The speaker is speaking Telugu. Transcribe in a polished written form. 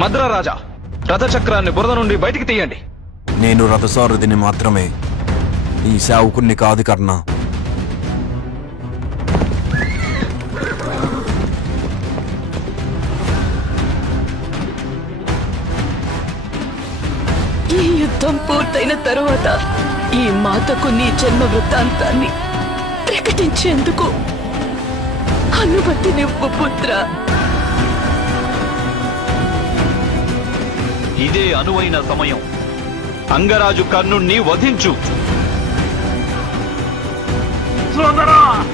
మద్రరాజా, రథచక్రాన్ని బురద నుండి బయటికి తీయండి. నేను రథసారథిని మాత్రమే, ఈ సేవకుణ్ణి కాదు కర్ణ. ఈ యుద్ధం పూర్తయిన తరువాత ఈ మాతకు నీ జన్మ వృత్తాంతాన్ని ప్రకటించేందుకు అనుమతినివ్వు పుత్ర. ఇదే అనువైన సమయం. అంగరాజు కర్ణుణ్ణి వధించు. సోదరా